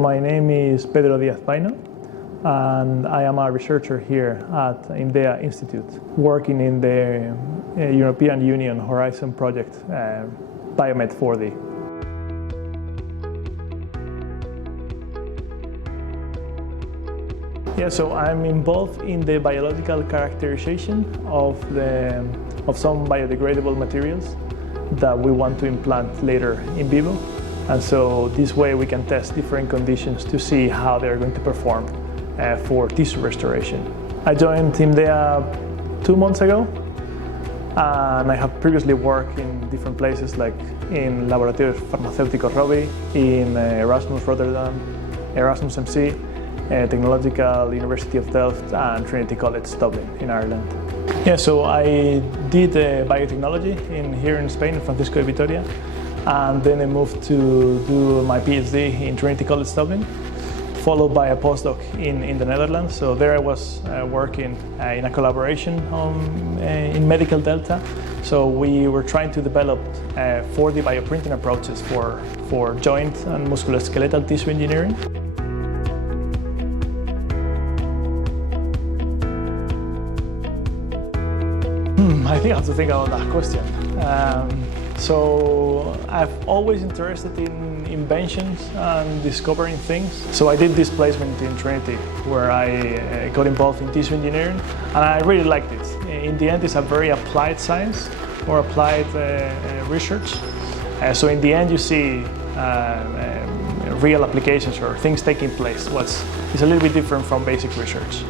My name is Pedro Díaz Payno, and I am a researcher here at IMDEA Institute, working in the European Union Horizon project, BIOMET4D. Yeah, so I'm involved in the biological characterization of some biodegradable materials that we want to implant later in vivo. And so this way we can test different conditions to see how they're going to perform for tissue restoration. I joined IMDEA 2 months ago, and I have previously worked in different places like in Laboratorios Farmacéuticos Rovi, in Erasmus Rotterdam, Erasmus MC, Technological University of Delft, and Trinity College Dublin in Ireland. Yeah, so I did biotechnology here in Spain, in Francisco de Vitoria, and then I moved to do my PhD in Trinity College Dublin, followed by a postdoc in the Netherlands. So there I was working in a collaboration in Medical Delta. So we were trying to develop 4D bioprinting approaches for joint and musculoskeletal tissue engineering. I think I have to think about that question. So I've always interested in inventions and discovering things. So I did this placement in Trinity where I got involved in tissue engineering, and I really liked it. In the end, it's a very applied science or applied research. So in the end, you see real applications or things taking place. It's a little bit different from basic research.